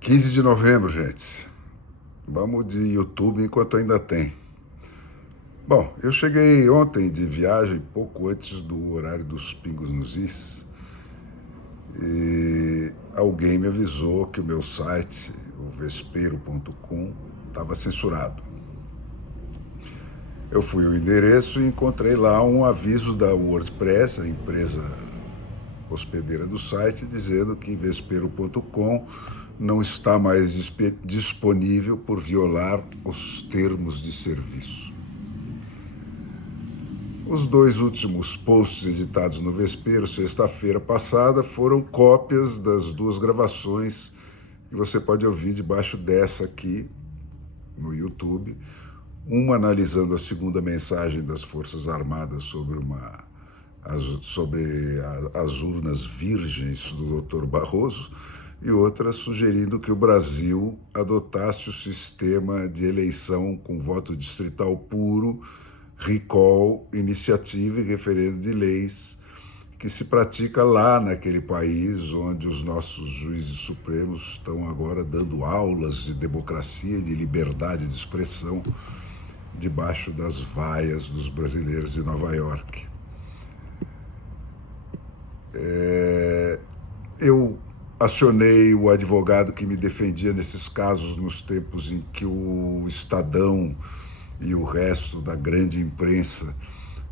15 de novembro, gente. Vamos de YouTube enquanto ainda tem. Bom, eu cheguei ontem de viagem, pouco antes do horário dos pingos nos is, e alguém me avisou que o meu site, o vespero.com, estava censurado. Eu fui ao endereço e encontrei lá um aviso da WordPress, a empresa hospedeira do site, dizendo que vespero.com não está mais disponível por violar os termos de serviço. Os dois últimos posts editados no Vespero, sexta-feira passada, foram cópias das duas gravações que você pode ouvir debaixo dessa aqui no YouTube. Uma analisando a segunda mensagem das Forças Armadas sobre as urnas virgens do Dr. Barroso, e outra sugerindo que o Brasil adotasse o sistema de eleição com voto distrital puro, recall, iniciativa e referendo de leis que se pratica lá naquele país onde os nossos juízes supremos estão agora dando aulas de democracia e de liberdade de expressão debaixo das vaias dos brasileiros de Nova York. Eu acionei o advogado que me defendia nesses casos nos tempos em que o Estadão e o resto da grande imprensa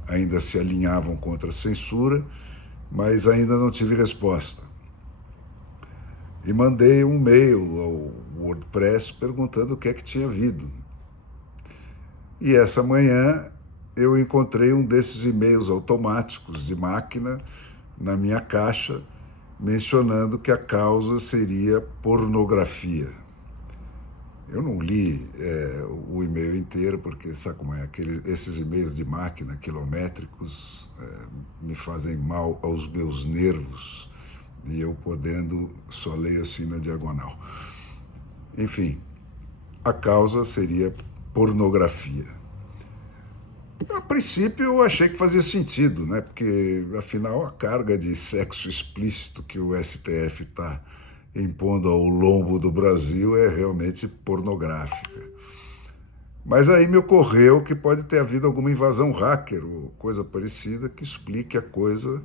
ainda se alinhavam contra a censura, mas ainda não tive resposta. E mandei um e-mail ao WordPress perguntando o que é que tinha havido. E essa manhã eu encontrei um desses e-mails automáticos de máquina na minha caixa, mencionando que a causa seria pornografia. Eu não li o e-mail inteiro, porque sabe como é? Esses e-mails de máquina quilométricos me fazem mal aos meus nervos, e eu podendo só leio assim na diagonal. Enfim, a causa seria pornografia. A princípio eu achei que fazia sentido, né? Porque afinal a carga de sexo explícito que o STF está impondo ao lombo do Brasil é realmente pornográfica. Mas aí me ocorreu que pode ter havido alguma invasão hacker ou coisa parecida que explique a coisa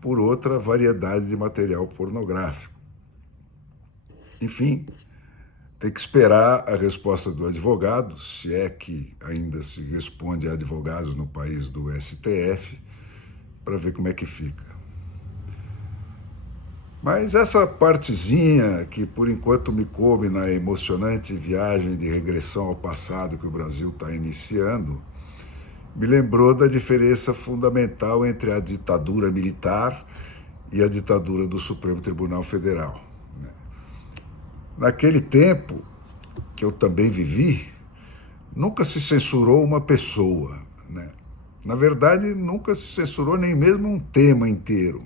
por outra variedade de material pornográfico. Enfim, tem que esperar a resposta do advogado, se é que ainda se responde a advogados no país do STF, para ver como é que fica. Mas essa partezinha que por enquanto me coube na emocionante viagem de regressão ao passado que o Brasil está iniciando, me lembrou da diferença fundamental entre a ditadura militar e a ditadura do Supremo Tribunal Federal. Naquele tempo, que eu também vivi, nunca se censurou uma pessoa, né? Na verdade, nunca se censurou nem mesmo um tema inteiro.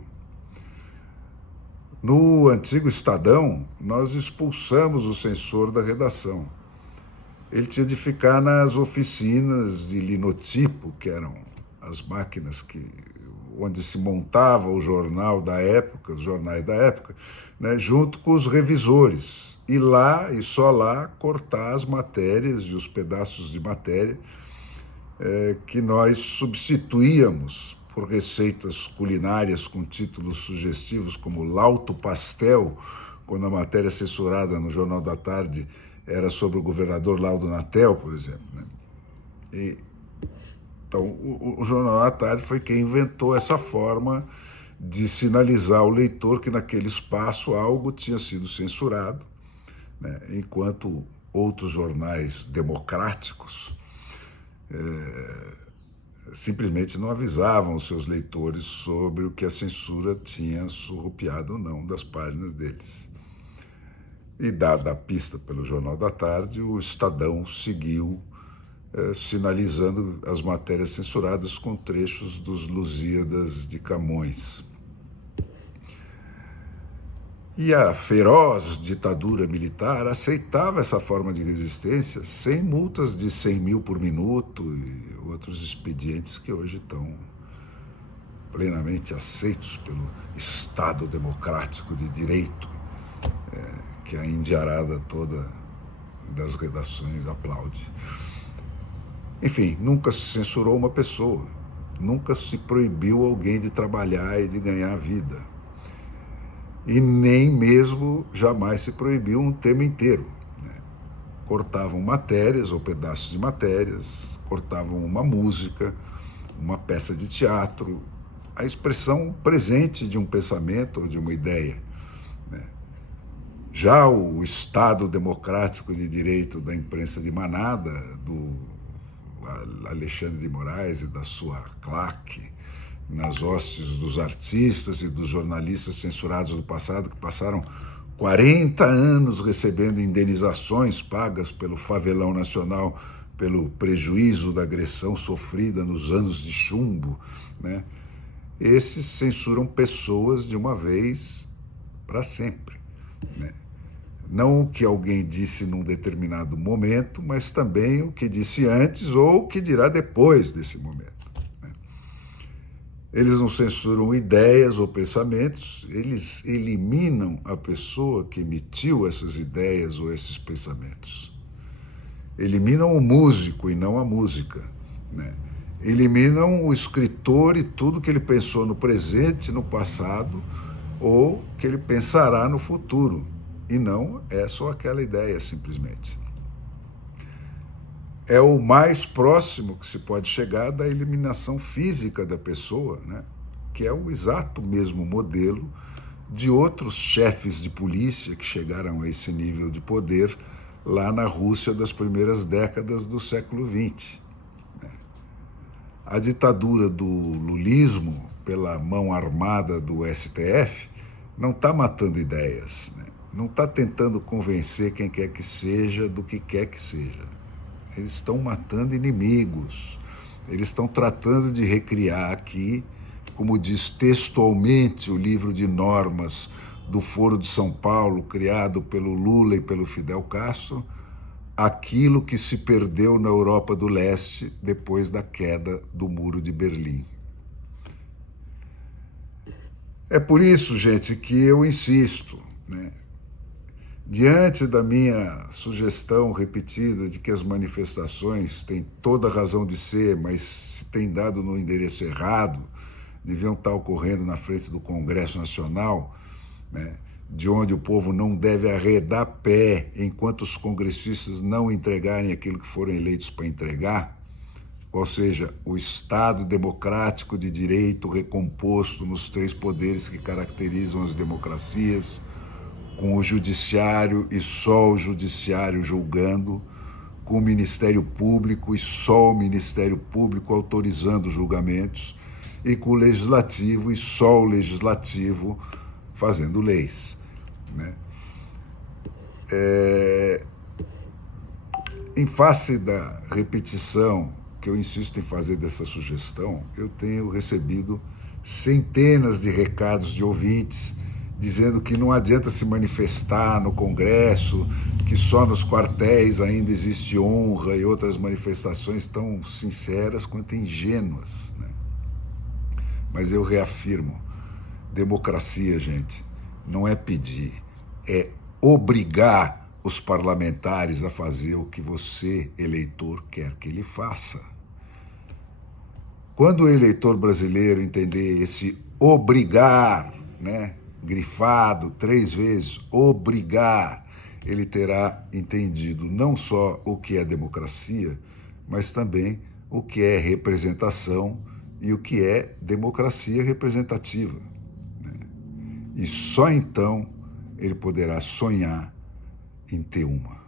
No antigo Estadão, nós expulsamos o censor da redação. Ele tinha de ficar nas oficinas de linotipo, que eram as máquinas onde se montava o jornal da época, os jornais da época, né, junto com os revisores. E lá, e só lá, cortar as matérias e os pedaços de matéria que nós substituíamos por receitas culinárias com títulos sugestivos como Lauto Pastel, quando a matéria censurada no Jornal da Tarde era sobre o governador Laudo Natel, por exemplo, né? Então, o Jornal da Tarde foi quem inventou essa forma de sinalizar ao leitor que naquele espaço algo tinha sido censurado, né? Enquanto outros jornais democráticos simplesmente não avisavam os seus leitores sobre o que a censura tinha surrupiado ou não das páginas deles. E dada a pista pelo Jornal da Tarde, o Estadão seguiu sinalizando as matérias censuradas com trechos dos Lusíadas de Camões. E a feroz ditadura militar aceitava essa forma de resistência sem multas de 100 mil por minuto e outros expedientes que hoje estão plenamente aceitos pelo Estado democrático de direito que a indiarada toda das redações aplaude. Enfim, nunca se censurou uma pessoa, nunca se proibiu alguém de trabalhar e de ganhar vida. E nem mesmo jamais se proibiu um tema inteiro. Cortavam matérias ou pedaços de matérias, cortavam uma música, uma peça de teatro, a expressão presente de um pensamento ou de uma ideia. Já o Estado democrático de direito da imprensa de manada, do Alexandre de Moraes e da sua claque, nas hostes dos artistas e dos jornalistas censurados do passado, que passaram 40 anos recebendo indenizações pagas pelo favelão nacional pelo prejuízo da agressão sofrida nos anos de chumbo, né? Esses censuram pessoas de uma vez para sempre, né? Não o que alguém disse num determinado momento, mas também o que disse antes ou o que dirá depois desse momento. Eles não censuram ideias ou pensamentos, eles eliminam a pessoa que emitiu essas ideias ou esses pensamentos. Eliminam o músico e não a música, né? Eliminam o escritor e tudo que ele pensou no presente, no passado, ou que ele pensará no futuro, e não é só aquela ideia, simplesmente. É o mais próximo que se pode chegar da eliminação física da pessoa, né? Que é o exato mesmo modelo de outros chefes de polícia que chegaram a esse nível de poder lá na Rússia das primeiras décadas do século XX. A ditadura do lulismo, pela mão armada do STF, não está matando ideias, né? Não está tentando convencer quem quer que seja do que quer que seja. Eles estão matando inimigos, eles estão tratando de recriar aqui, como diz textualmente o livro de normas do Foro de São Paulo, criado pelo Lula e pelo Fidel Castro, aquilo que se perdeu na Europa do Leste depois da queda do Muro de Berlim. É por isso, gente, que eu insisto, né? Diante da minha sugestão repetida de que as manifestações têm toda a razão de ser, mas se têm dado no endereço errado, deviam estar ocorrendo na frente do Congresso Nacional, né, de onde o povo não deve arredar pé enquanto os congressistas não entregarem aquilo que foram eleitos para entregar, ou seja, o Estado democrático de direito recomposto nos 3 poderes que caracterizam as democracias, com o judiciário e só o judiciário julgando, com o Ministério Público e só o Ministério Público autorizando julgamentos, e com o Legislativo e só o Legislativo fazendo leis, né? Em face da repetição que eu insisto em fazer dessa sugestão, eu tenho recebido centenas de recados de ouvintes dizendo que não adianta se manifestar no Congresso, que só nos quartéis ainda existe honra e outras manifestações tão sinceras quanto ingênuas, né? Mas eu reafirmo, democracia, gente, não é pedir, é obrigar os parlamentares a fazer o que você, eleitor, quer que ele faça. Quando o eleitor brasileiro entender esse obrigar, né, grifado 3 vezes, obrigar, ele terá entendido não só o que é democracia, mas também o que é representação e o que é democracia representativa, né? E só então ele poderá sonhar em ter uma.